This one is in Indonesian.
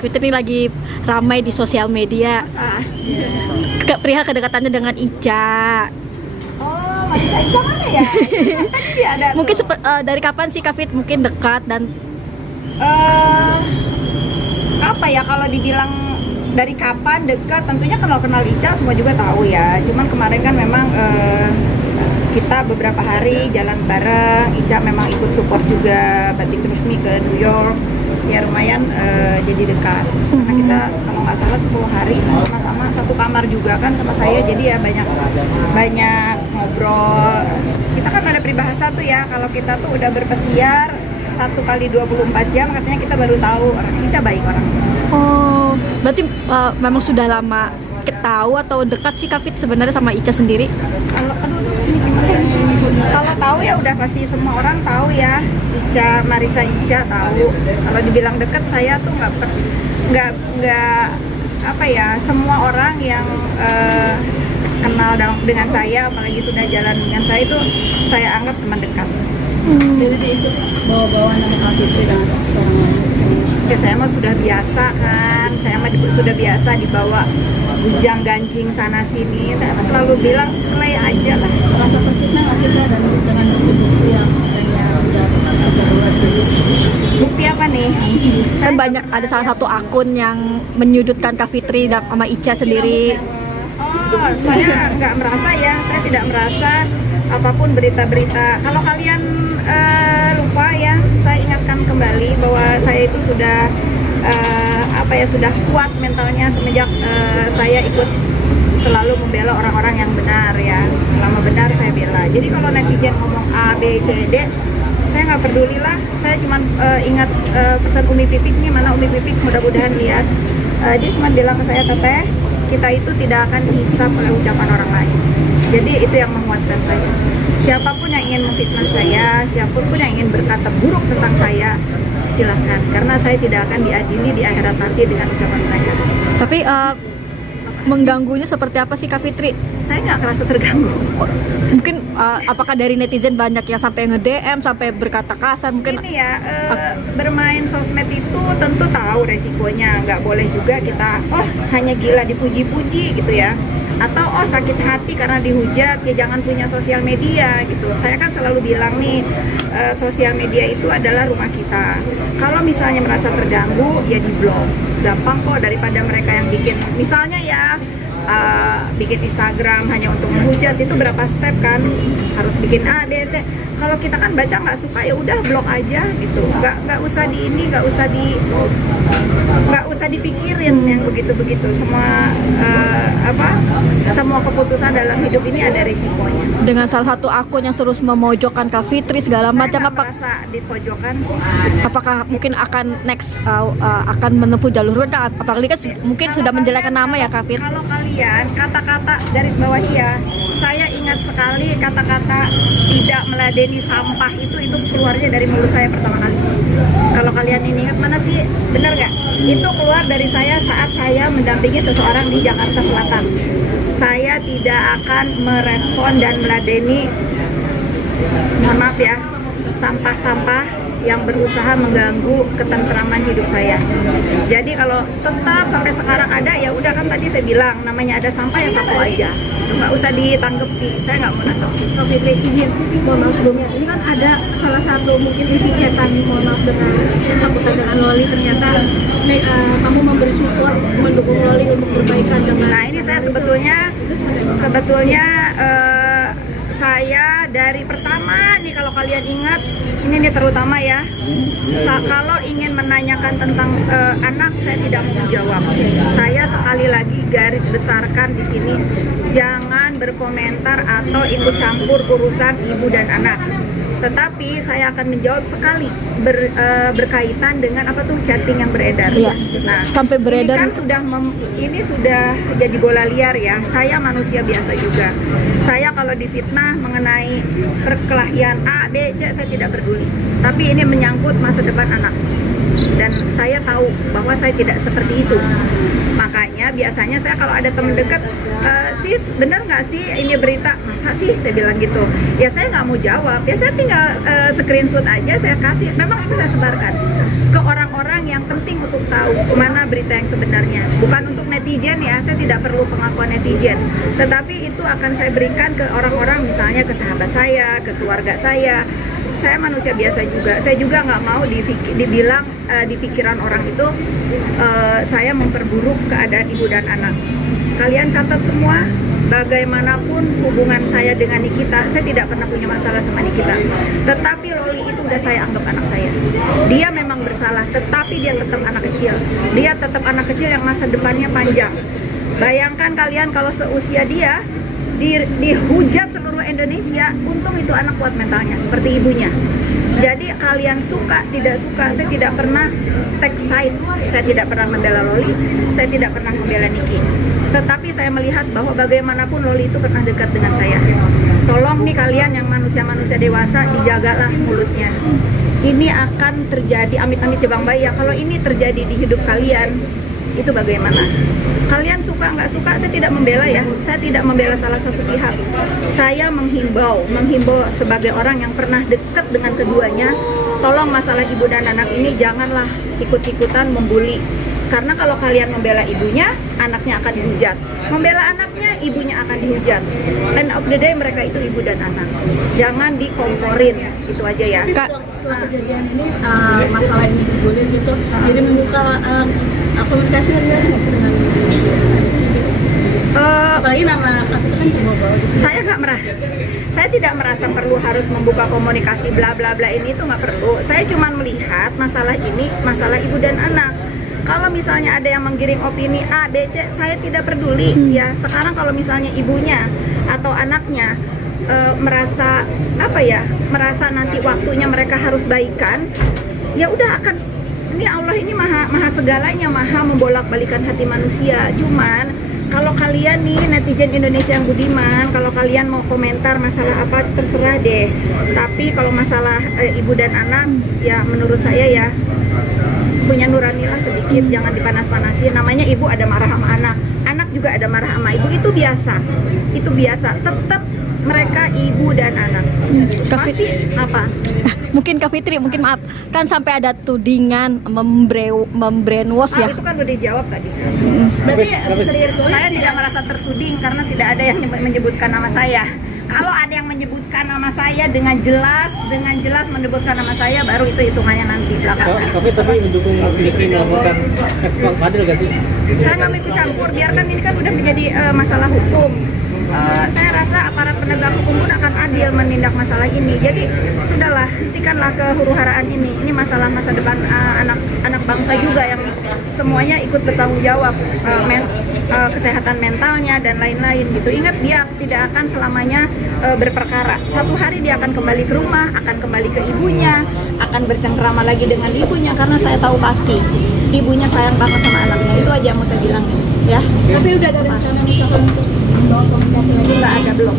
Kak Fitri ini lagi ramai di sosial media. Perihal kedekatannya dengan Ica. Oh, Marisa Ica mana ya? Tadi dia ada. Mungkin dari kapan sih Kak Fit mungkin dekat dan apa ya, kalau dibilang dari kapan dekat, tentunya kenal Ica semua juga tahu ya. Cuman kemarin kan memang kita beberapa hari jalan bareng. Ica memang ikut support juga batik resmi ke New York. Ya lumayan jadi dekat. Karena kita kalau nggak salah 10 hari sama-sama satu kamar juga kan sama saya. Jadi ya banyak ngobrol. Kita kan ada peribahasa tuh ya, kalau kita tuh udah berpesiar 1 kali 24 jam, katanya kita baru tahu orang Ica baik orang. oh, berarti memang sudah lama tahu atau dekat sih Kak Fit sebenarnya sama Ica sendiri? Kalau ini gimana ya? Kalau tahu ya udah pasti semua orang tahu ya. Ica, Marisa Ica tahu. Kalau dibilang deket, saya tuh nggak apa ya, semua orang yang kenal dengan saya, apalagi sudah jalan dengan saya, itu saya anggap teman dekat. Jadi dia itu bawa-bawa nama Kak Fitri dengan seseorang lain. Ya saya mah sudah biasa kan, saya mah sudah biasa dibawa bujang ganjing sana sini. Saya mah selalu bilang selai aja lah. Merasa terfitnah nggak sih Kak, dan dengan bukti-bukti yang katanya sudah luas begitu? Bukti apa nih? Kan banyak, ada salah satu akun yang menyudutkan Kak Fitri dan sama Ica sendiri. Oh, saya nggak merasa ya, saya tidak merasa apapun berita-berita. Kalau kalian lupa ya, saya ingatkan kembali bahwa saya itu sudah sudah kuat mentalnya semenjak saya ikut selalu membela orang-orang yang benar ya. Selama benar saya bela. Jadi kalau netizen ngomong A, B, C, D, saya nggak peduli lah. Saya cuma ingat pesan Umi Pipik nih, mana Umi Pipik, mudah-mudahan lihat. Dia cuma bilang ke saya, Teteh, kita itu tidak akan dihisap oleh ucapan orang lain. Jadi itu yang menguatkan saya. Siapapun yang ingin memfitnah saya, siapapun yang ingin berkata buruk tentang saya, silahkan. Karena saya tidak akan diadili di akhirat nanti dengan ucapan mereka. Tapi mengganggunya seperti apa sih Kak Fitri? Saya nggak kerasa terganggu. Mungkin apakah dari netizen banyak yang sampai nge-DM, sampai berkata kasar mungkin? Ini ya, bermain sosmed itu tentu tahu resikonya. Nggak boleh juga kita, hanya gila dipuji-puji gitu ya. Atau sakit hati karena dihujat, ya jangan punya sosial media gitu. Saya kan selalu bilang nih, sosial media itu adalah rumah kita. Kalau misalnya merasa terganggu, ya di-blok. Gampang kok daripada mereka yang bikin, misalnya ya, bikin Instagram hanya untuk menghujat, itu berapa step kan, harus bikin A, B, C. Kalau kita kan baca nggak suka, ya udah blok aja gitu, nggak usah nggak usah dipikirin yang begitu semua keputusan dalam hidup ini ada risikonya. Dengan salah satu akun yang terus memojokkan Kak Fitri segala macam, Saya merasa dipojokkan sih. apakah mungkin akan next akan menempuh jalur kan? Apalagi kan mungkin sudah menjelekkan nama ya Kak Fit. Kalau kalian kata-kata garis bawahi ya, saya ingat sekali kata-kata tidak meladeni sampah itu keluarnya dari mulut saya pertama kali. Kalau kalian ini ingat, mana sih, benar nggak? Itu keluar dari saya saat saya mendampingi seseorang di Jakarta Selatan. Saya tidak akan merespon dan meladeni, mohon maaf ya, sampah-sampah yang berusaha mengganggu ketentraman hidup saya. Jadi kalau tetap sampai sekarang ada, ya udah, kan tadi saya bilang namanya ada sampah ya satu aja, nggak usah ditanggapi. Saya nggak mau nanggapi. Kak Fitri, izin mohon maaf sebelumnya, ini kan ada salah satu mungkin isi chatan mohon maaf dengan sambutan dengan Loli, ternyata kamu memberi support, mendukung Loli untuk perbaikan dengan. Nah ini saya sebetulnya saya dari pertama nih, kalau kalian ingat, ini nih terutama ya, kalau ingin menanyakan tentang anak, saya tidak mau menjawab. Saya sekali lagi garis besarkan di sini, jangan berkomentar atau ikut campur urusan ibu dan anak. Tetapi saya akan menjawab sekali berkaitan dengan apa tuh chatting yang beredar. Iya. Nah, Sampai beredar. Ini kan ini sudah jadi bola liar ya. Saya manusia biasa juga. Saya kalau difitnah mengenai perkelahian A, B, C, saya tidak peduli. Tapi ini menyangkut masa depan anak. Dan saya tahu bahwa saya tidak seperti itu. Makanya biasanya saya kalau ada teman dekat, sis, bener nggak sih ini berita? Masa sih? Saya bilang gitu. Ya saya nggak mau jawab. Ya saya tinggal screenshot aja, saya kasih. Memang itu saya sebarkan ke orang-orang yang penting untuk tahu mana berita yang sebenarnya. Bukan untuk netizen ya, saya tidak perlu pengakuan netizen. Tetapi itu akan saya berikan ke orang-orang, misalnya ke sahabat saya, ke keluarga saya. Saya manusia biasa juga. Saya juga nggak mau dibilang di pikiran orang itu saya memperburuk keadaan ibu dan anak. Kalian catat semua, bagaimanapun hubungan saya dengan Nikita, saya tidak pernah punya masalah sama Nikita. Tetapi Loli itu udah saya anggap anak saya. Dia memang bersalah, tetapi dia tetap anak kecil. Dia tetap anak kecil yang masa depannya panjang. Bayangkan kalian kalau seusia dia, dihujat seluruh Indonesia, untung itu anak kuat mentalnya seperti ibunya. Jadi kalian suka tidak suka, saya tidak pernah take side, saya tidak pernah membela Loli, saya tidak pernah membela Niki. Tetapi saya melihat bahwa bagaimanapun Loli itu pernah dekat dengan saya. Tolong nih kalian yang manusia-manusia dewasa, dijagalah mulutnya. Ini akan terjadi, amit-amit cebang bayi ya, kalau ini terjadi di hidup kalian, itu bagaimana? Kalian suka nggak suka, saya tidak membela ya, saya tidak membela salah satu pihak. Saya menghimbau sebagai orang yang pernah dekat dengan keduanya, tolong masalah ibu dan anak ini janganlah ikut-ikutan membuli. Karena kalau kalian membela ibunya, anaknya akan dihujat. Membela anaknya, ibunya akan dihujat. End of the day mereka itu ibu dan anak. Jangan dikomporin, itu aja ya. Setelah kejadian ini, masalah ini bergulir gitu, jadi membuka komunikasi lagi nggak sih dengan apalagi nama Kak itu kan terbawa di sini. Saya nggak merasa, saya tidak merasa perlu harus membuka komunikasi bla bla bla ini, itu nggak perlu. Saya cuma melihat masalah ini, masalah ibu dan anak. Kalau misalnya ada yang menggiring opini A, B, C, saya tidak peduli ya. Sekarang kalau misalnya ibunya atau anaknya merasa apa ya, merasa nanti waktunya mereka harus baikan, ya udah akan. Ini Allah ini maha segalanya, maha membolak-balikan hati manusia. Cuman kalau kalian nih netizen Indonesia yang budiman, kalau kalian mau komentar masalah apa terserah deh. Tapi kalau masalah ibu dan anak, ya menurut saya ya punya nuranilah sedikit, jangan dipanas-panasin. Namanya ibu ada marah sama anak, anak juga ada marah sama ibu, itu biasa. Itu biasa. Tetap mereka ibu dan anak. Pasti apa? Mungkin Kak Fitri, mungkin maaf, kan sampai ada tudingan membrainwash ya. Itu kan udah dijawab tadi. Berarti bisa digarisbawahi Saya tidak merasa tertuding karena tidak ada yang menyebutkan nama saya. Kalau ada yang menyebutkan nama saya dengan jelas menyebutkan nama saya, baru itu hitungannya nanti belakangan. Tapi mendukung Niki melaporkan Bang Fadil gak sih? Saya nggak mau ikut campur, biarkan ini kan udah menjadi masalah hukum. Saya rasa aparat penegak hukum pun akan adil menindak masalah ini. Jadi sudahlah, hentikanlah kehuru-haraan ini. Ini masalah masa depan anak bangsa juga yang semuanya ikut bertanggung jawab, kesehatan mentalnya dan lain-lain gitu. Ingat, dia tidak akan selamanya berperkara. Satu hari dia akan kembali ke rumah, akan kembali ke ibunya, akan bercengkrama lagi dengan ibunya, karena saya tahu pasti ibunya sayang banget sama anaknya. Itu aja yang mau saya bilang ya. tapi udah ada rencana misalkan untuk membawa komunikasi lagi Nggak ada, belum.